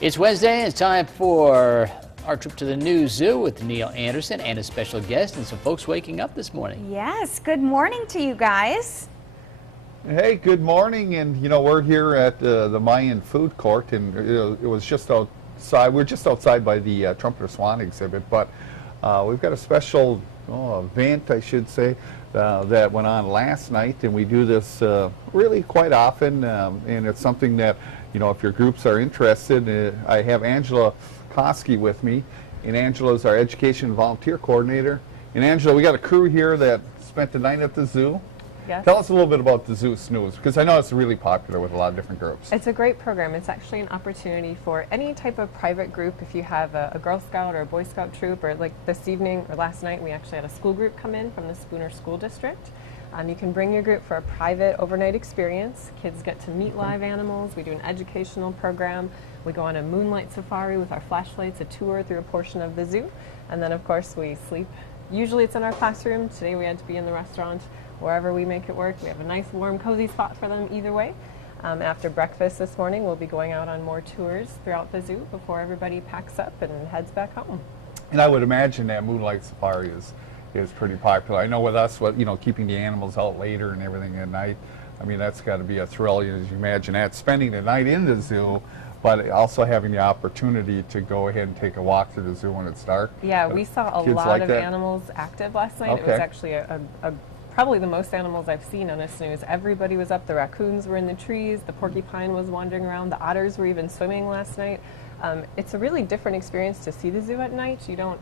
It's Wednesday and it's time for our trip to the new zoo with Neil Anderson and a special guest and some folks waking up this morning. Yes, good morning to you guys. Hey, good morning, and we're here at the Mayan food court, and it was just outside. We're just outside by the Trumpeter Swan exhibit, but we've got a special event, I should say, that went on last night, and we do this really quite often, and it's something that, if your groups are interested, I have Angela Koski with me, and Angela is our education volunteer coordinator. And Angela, we got a crew here that spent the night at the zoo. Yes. Tell us a little bit about the Zoo Snooze, because I know it's really popular with a lot of different groups. It's a great program. It's actually an opportunity for any type of private group. If you have a Girl Scout or a Boy Scout troop, or like this evening or last night, we actually had a school group come in from the Spooner School District. You can bring your group for a private overnight experience. Kids get to meet live animals. We do an educational program. We go on a moonlight safari with our flashlights, a tour through a portion of the zoo. And then, of course, we sleep. Usually it's in our classroom. Today we had to be in the restaurant. Wherever we make it work, we have a nice, warm, cozy spot for them either way. After breakfast this morning, we'll be going out on more tours throughout the zoo before everybody packs up and heads back home. And I would imagine that moonlight safari is pretty popular. I know with us, keeping the animals out later and everything at night, I mean, that's got to be a thrill, as you imagine that, spending the night in the zoo, but also having the opportunity to go ahead and take a walk through the zoo when it's dark. Yeah, we saw a lot of animals active last night. Okay. It was actually probably the most animals I've seen on a snooze. Everybody was up. The raccoons were in the trees. The porcupine was wandering around. The otters were even swimming last night. It's a really different experience to see the zoo at night. You don't,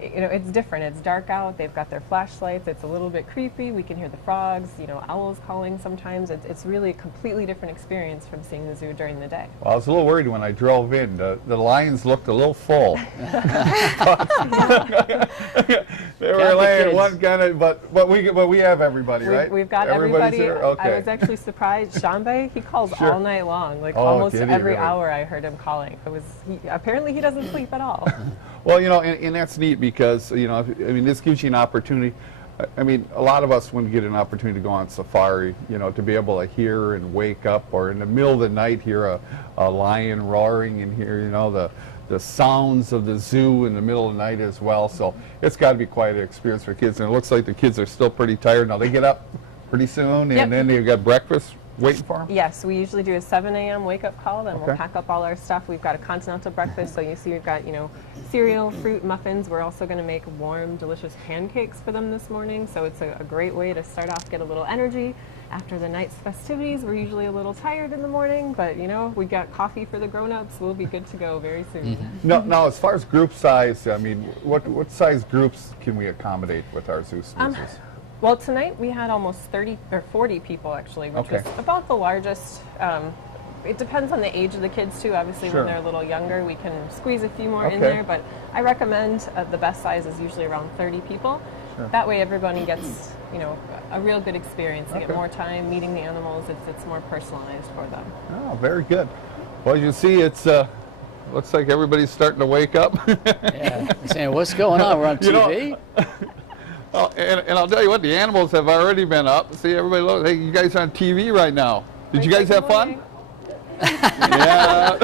it's different. It's dark out. They've got their flashlights. It's a little bit creepy. We can hear the frogs, owls calling sometimes. It's really a completely different experience from seeing the zoo during the day. Well, I was a little worried when I drove in. The lions looked a little full. They were laying one kind of, but we have everybody, right? We've got Everybody's everybody. Here? Okay. I was actually surprised. Shambe, he calls Sure. all night long. Like Oh, almost did he every really? hour I heard him calling. Apparently he doesn't sleep at all. Well, and that's neat because, this gives you an opportunity. I mean, a lot of us wouldn't get an opportunity to go on safari, to be able to hear and wake up, or in the middle of the night hear a lion roaring and hear, the sounds of the zoo in the middle of the night as well. So it's got to be quite an experience for kids. And it looks like the kids are still pretty tired. Now they get up pretty soon, and Yep. then they've got breakfast waiting for them? Yes, we usually do a 7 a.m. wake-up call, then we'll Okay. pack up all our stuff. We've got a continental breakfast, so you see we've got, cereal, fruit, muffins. We're also going to make warm, delicious pancakes for them this morning, so it's a great way to start off, get a little energy. After the night's festivities, we're usually a little tired in the morning, but, we got coffee for the grown-ups. We'll be good to go very soon. Mm-hmm. Now, as far as group size, I mean, what size groups can we accommodate with our zoo snoozes? Well, tonight we had almost 30 or 40 people actually, which Okay. was about the largest. It depends on the age of the kids too. Obviously, Sure. when they're a little younger, we can squeeze a few more in Okay. there. But I recommend the best size is usually around 30 people. Sure. That way, everybody gets a real good experience. They Okay. get more time meeting the animals. It's more personalized for them. Oh, very good. Well, you see, it's looks like everybody's starting to wake up. Yeah, saying, what's going on? We're on TV? Oh, and I'll tell you what, the animals have already been up. See, everybody, look, hey, you guys are on TV right now. Did you guys have fun? Yeah.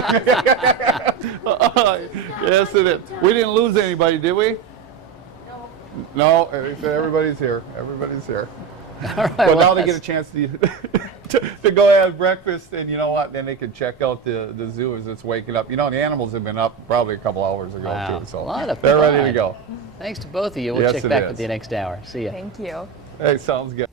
Yes, it is. We didn't lose anybody, did we? No. No, everybody's here. Everybody's here. All right, But well, now they get a chance to go have breakfast, and you know what? Then they can check out the zoo as it's waking up. The animals have been up probably a couple hours ago Wow. too, so A lot of they're ready to fun. go. Thanks to both of you. We'll Yes, check it back is. with you next hour. See ya. Thank you. Hey, sounds good.